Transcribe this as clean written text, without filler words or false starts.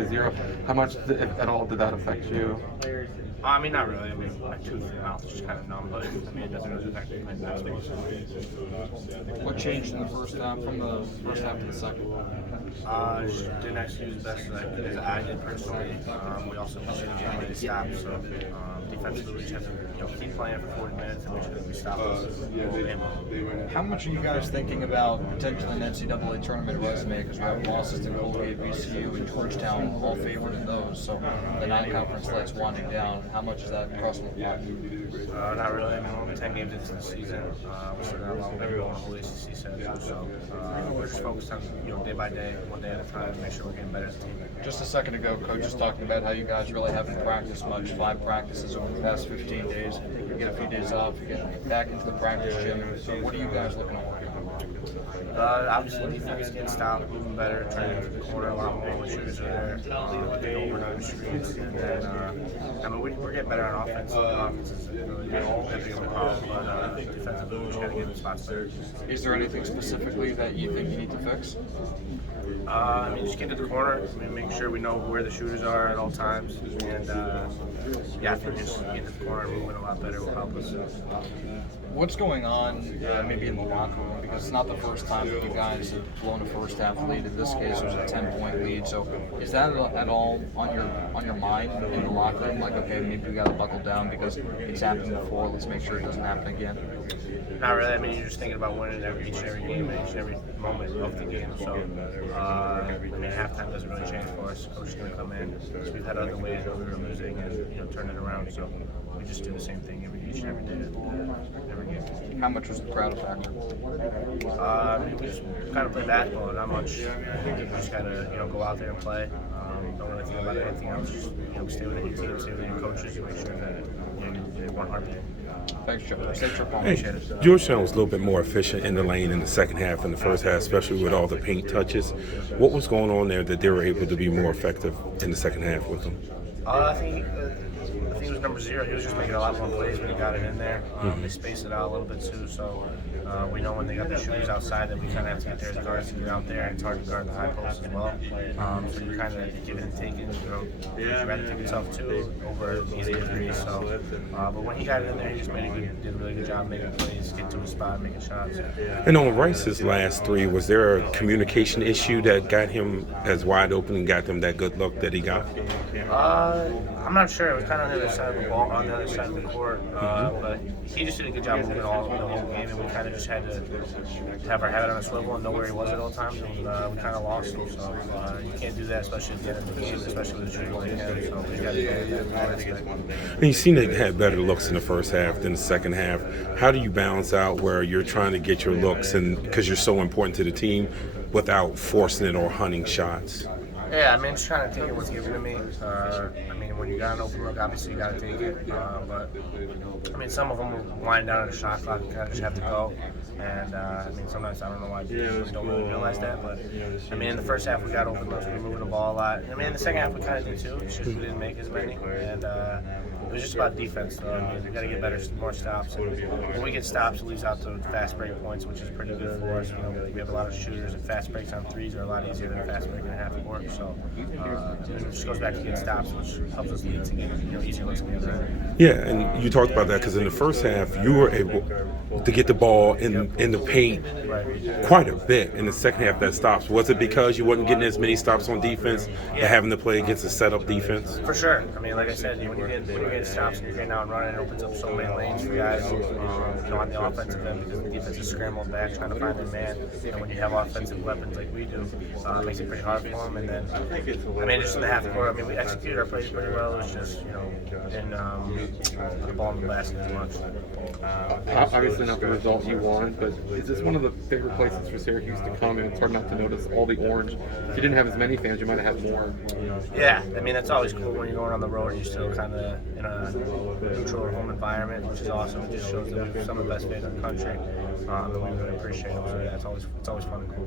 5-0. How much, if at all, did that affect you? I mean, not really. I mean, my tooth and mouth is just kind of numb, but I mean, it doesn't really affect me. What changed in the first half from the first half to the second? Just didn't execute as best as I did personally. We also should have been ready to stop. So defensively, we just have to keep playing for 40 minutes and make sure that we stop us. How much are you guys thinking about potentially an NCAA tournament resume? Because we have losses to Colgate, VCU, and Georgetown, all favored in those. So the non-conference light's winding down. How much is that crossing the pot? Not really. I mean, we're only 10 games into the season. We're still got a long way to go on the whole ACC schedule. So we're just focused on day by day, one day at a time, to make sure we're getting better as a team. Just a second ago, Coach was talking about how you guys really haven't practiced much. 5 practices over the past 15 days. You get a few days off, you get back into the practice gym. So what are you guys looking to work on? Obviously, defense getting stopped, moving better, turning to the corner a lot more when shooters are there, getting overnight screens, and then I mean we're getting better on offense. Offense is really that big of a problem, but defensively we just got to get the spots better. Is there anything specifically that you think you need to fix? I mean, just get to the corner. I mean, make sure we know where the shooters are at all times, and I think just getting to the corner and moving a lot better will help us. What's going on maybe in the locker room? Because it's not the first time that you guys have blown a first half lead. In this case, it was a 10-point lead. So is that at all on your mind in the locker room? Like, okay, maybe we got to buckle down because it's happened before. Let's make sure it doesn't happen again. Not really. I mean, you're just thinking about winning each and every game, each and every moment of the game. So, I mean, halftime doesn't really change for us. Coach is going to come in. So we've had other ways that we were losing and turn it around. So we just do the same thing each and every day, every game. How much was the crowd factor? I mean, we just kind of play basketball, not much. We just got to go out there and play. Don't really think about anything else. Just stay with your team, stay with your coaches, and make sure that you want heartbeat. Thanks, Joe. Stay trip on. Hey, Georgetown was a little bit more efficient in the lane in the second half than the first half, especially with all the paint touches. What was going on there that they were able to be more effective in the second half with them? I think it was number 0. He was just making a lot more plays when he got it in there. They spaced it out a little bit too, so we know when they got the shooters outside that we kind of have to get there as guards to get out there, and it's hard to guard the high post as well. So you kind of give it and take it. You'd rather take it tough too over easy threes. So, but when he got it in there, he just did a really good job making plays, getting to his spot, making shots. And on Rice's last 3, was there a communication issue that got him as wide open and got him that good look that he got? I'm not sure. It was kind of on the other side of the ball, on the other side of the court. But he just did a good job moving the whole game, and we kind of just had to have our head on a swivel and know where he was at all times, and we kind of lost him. So you can't do that, especially at the end of the game, especially with the shooting like him. So we got to go with that. And you seem to have better looks in the first half than the second half. How do you balance out where you're trying to get your looks, and because you're so important to the team, without forcing it or hunting shots? Yeah, I mean, just trying to take it what's given to me. I mean, when you got an open look, obviously you got to take it. But I mean, some of them will wind down at a shot clock. You kind of just have to go. And I mean, sometimes I don't know why people don't really realize that. But I mean, in the first half we got open looks. We were moving the ball a lot. I mean, in the second half we kind of did too. It's just we didn't make as many. And it was just about defense, though. I mean, we got to get better, more stops. And when we get stops, it leaves out to fast break points, which is pretty good for us. We have a lot of shooters, and fast breaks on threes are a lot easier than a fast break and a half court. So it just goes back to getting stops, which helps us lead to get easier looks in the other end. Yeah, and you talked about that because in the first half you were able to get the ball in the paint quite a bit. In the second half, that stops. Was it because you wasn't getting as many stops on defense and having to play against a setup defense? For sure. I mean, like I said, when you're getting stops and you're getting out and running, it opens up so many lanes for guys on the offensive end because the defense is scrambling back trying to find their man. And when you have offensive weapons like we do, it makes it pretty hard for them. And then, I mean, just in the half court, I mean, we executed our plays pretty well. It was just, didn't put the ball in the basket as much. Obviously not the result you wanted, but is this one of the favorite places for Syracuse to come? And it's hard not to notice all the orange. If you didn't have as many fans, you might have had more. Yeah, I mean, that's always cool when you're going on the road and you're still kind of in a neutral home environment, which is awesome. It just shows that we have some of the best fans in the country, and we really appreciate it. So yeah, it's always fun and cool.